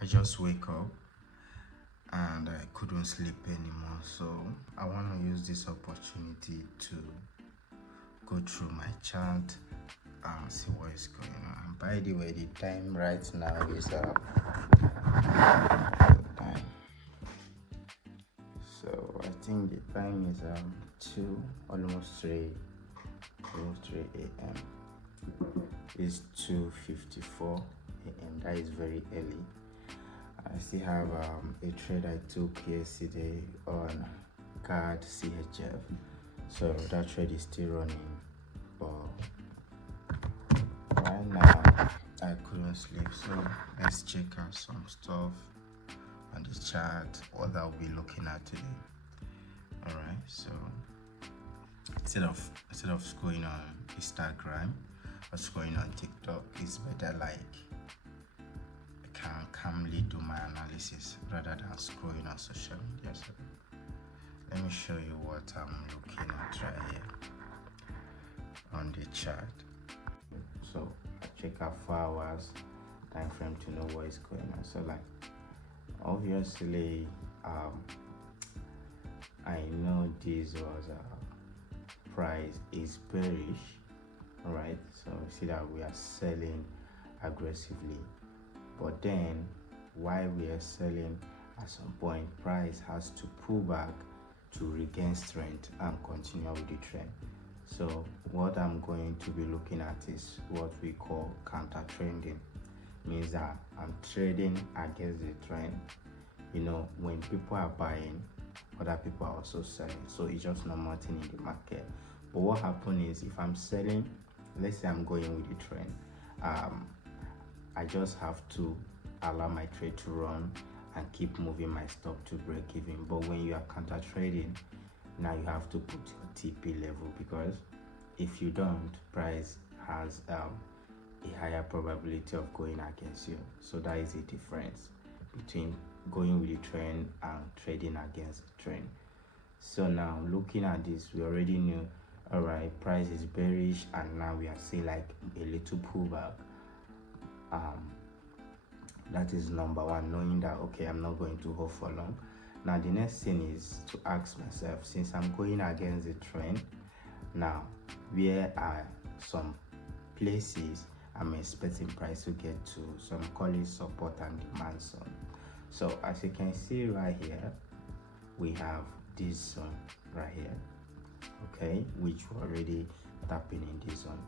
I just wake up and I couldn't sleep anymore, so I want to use this opportunity to go through my chart and see what is going on. And by the way, the time right now is time. So I think the time is 2, almost 3 a.m. It's 2:54 a.m. That is very early. I still have a trade I took yesterday on card CHF, so that trade is still running, but right now I couldn't sleep, so let's check out some stuff on the chart, what I'll be looking at today. Alright, so instead of going on Instagram or going on TikTok, it's better like I can calmly do my analysis rather than scrolling on social media. So let me show you what I'm looking at right here on the chart. So I check out 4 hours time frame to know what is going on. So like obviously I know this was price is bearish, right? So see that we are selling aggressively, but then while we are selling, at some point price has to pull back to regain strength and continue with the trend. So what I'm going to be looking at is what we call counter trending. Means that I'm trading against the trend. You know, when people are buying, other people are also selling, so it's just normal thing in the market. But what happens is, if I'm selling, let's say I'm going with the trend, I just have to allow my trade to run and keep moving my stop to break even. But when you are counter trading, now you have to put your TP level, because if you don't, price has a higher probability of going against you. So that is the difference between going with the trend and trading against the trend. So now looking at this, we already knew, all right, price is bearish, and now we are seeing like a little pullback. That is number one, knowing that okay, I'm not going to hold for long. Now the next thing is to ask myself, since I'm going against the trend, now where are some places I'm expecting price to get to? Some call it support and demand zone. So as you can see right here, we have this zone right here, okay, which we're already tapping in this zone.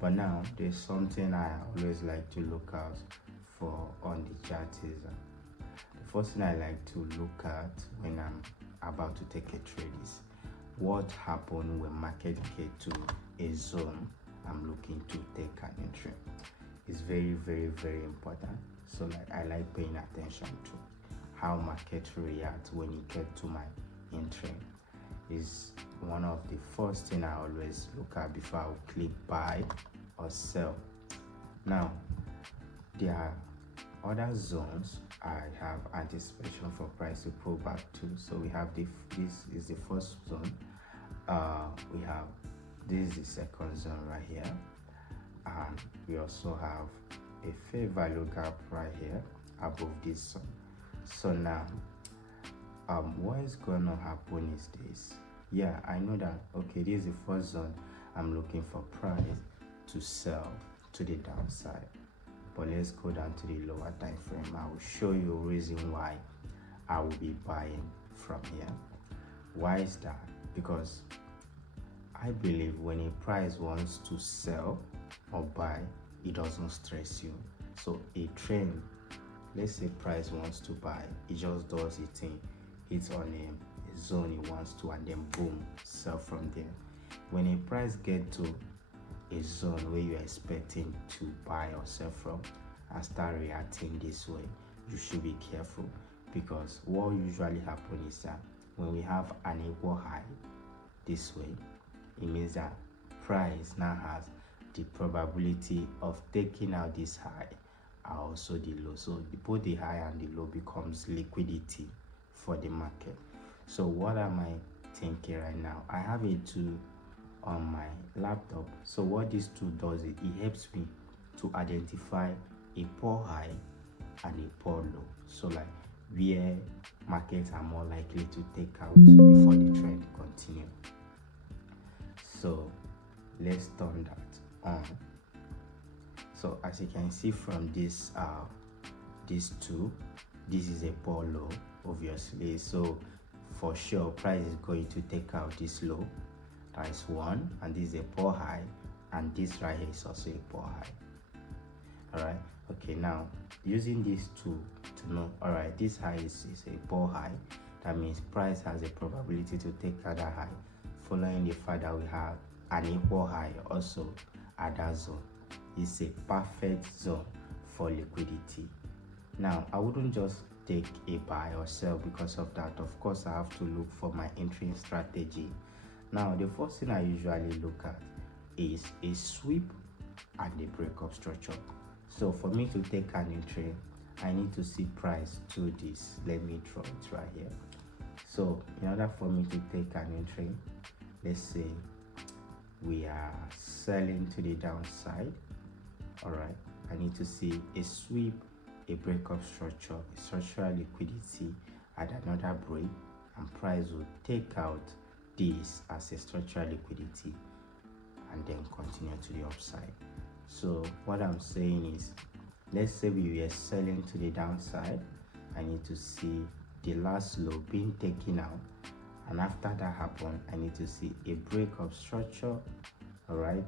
But now there's something I always like to look out for on the chart is the first thing I like to look at when I'm about to take a trade is what happened when market get to a zone I'm looking to take an entry. It's very, very, very important. So like I like paying attention to how market reacts when you get to my entry. Is one of the first thing I always look at before I click buy or sell. Now there are other zones I have anticipation for price to pull back to. So we have this is the first zone. We have this is the second zone right here, and we also have a fair value gap right here above this zone. So now what is going to happen is this. Yeah, I know that okay, this is the first zone I'm looking for price to sell to the downside. But let's go down to the lower time frame. I will show you a reason why I will be buying from here. Why is that? Because I believe when a price wants to sell or buy, it doesn't stress you. So a trend, let's say price wants to buy, it just does its thing. It's on a zone it wants to, and then boom, sell from there. When a price get to a zone where you're expecting to buy or sell from and start reacting this way, you should be careful, because what usually happens is that when we have an equal high this way, it means that price now has the probability of taking out this high are also the low. So both the high and the low becomes liquidity for the market. So what am I thinking right now? I have a tool on my laptop. So what this tool does, it helps me to identify a poor high and a poor low. So like where markets are more likely to take out before the trend continue. So let's turn that on. So as you can see from this these two, this is a poor low, obviously. So for sure price is going to take out this low, that is one, and this is a poor high, and this right here is also a poor high. All right, okay, now using these two to know, all right, this high is a poor high. That means price has a probability to take out that high, following the fact that we have an equal high also at that zone. It's a perfect zone for liquidity. Now I wouldn't just take a buy or sell because of that. Of course I have to look for my entry strategy. Now the first thing I usually look at is a sweep and a breakup structure. So for me to take an entry, I need to see price to this. Let me draw it right here. So in order for me to take an entry, let's say we are selling to the downside. All right, I need to see a sweep, a breakup structure, a structural liquidity at another break, and price will take out this as a structural liquidity and then continue to the upside. So what I'm saying is, let's say we were selling to the downside. I need to see the last low being taken out, and after that happen, I need to see a breakup structure. All right,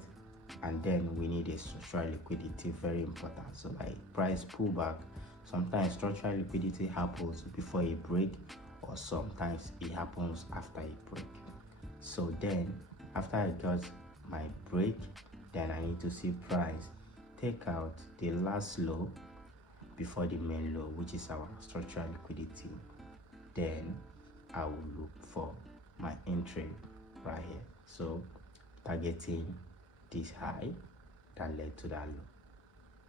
and then we need a structural liquidity, very important. So like price pullback, sometimes structural liquidity happens before a break, or sometimes it happens after a break. So then after I got my break, then I need to see price take out the last low before the main low, which is our structural liquidity. Then I will look for my entry right here. So targeting this high that led to that low.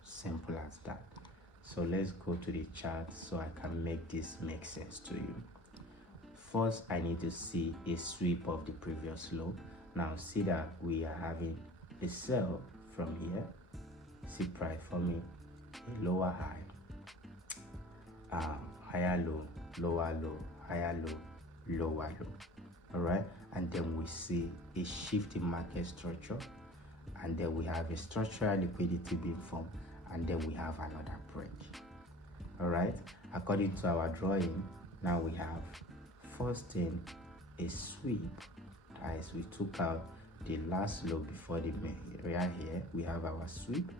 Simple as that. So let's go to the chart so I can make this make sense to you. First, I need to see a sweep of the previous low. Now see that we are having a sell from here. See price forming a lower high, higher low, lower low, higher low, lower low. All right, and then we see a shift in market structure, and then we have a structural liquidity being formed, and then we have another break. All right, according to our drawing, now we have first thing a sweep, as we took out the last low before the main. Right here we have our sweep,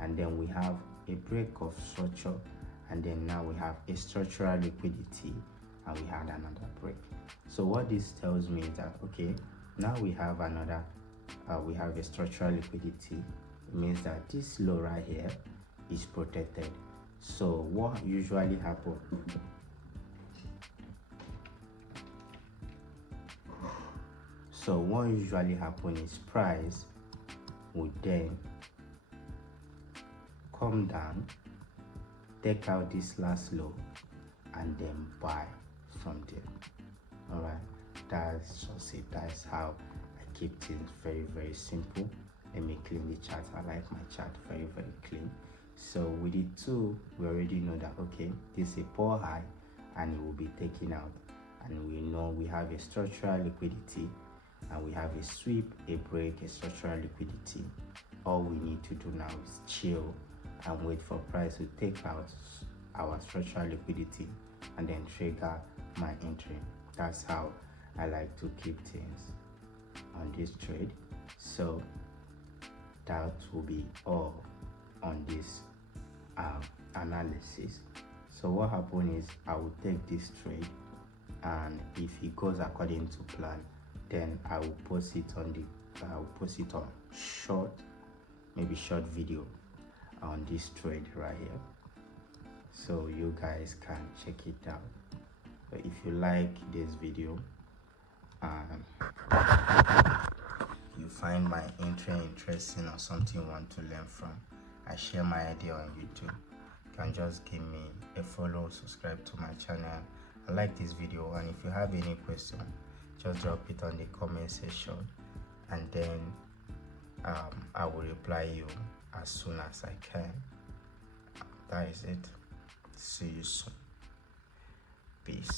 and then we have a break of structure, and then now we have a structural liquidity, and we had another break. So what this tells me is that, okay, now we have another we have a structural liquidity. It means that this low right here is protected. So what usually happens, is price would then come down, take out this last low, and then buy from there. All right, that's just it. That's how I keep things very, very simple. Let me clean the chart. I like my chart very, very clean. So with the two, we already know that, okay, this is a poor high and it will be taken out, and we know we have a structural liquidity, and we have a sweep, a break, a structural liquidity. All we need to do now is chill and wait for price to take out our structural liquidity and then trigger my entry. That's how I like to keep things on this trade. So that will be all on this analysis. So what happened is, I will take this trade, and if it goes according to plan, then I will post it on short video on this trade right here, so you guys can check it out. But if you like this video and you find my entry interesting or something you want to learn from, I share my idea on YouTube. You can just give me a follow, subscribe to my channel. I like this video, and if you have any question, just drop it on the comment section, and then I will reply you as soon as I can. That is it. See you soon. Peace.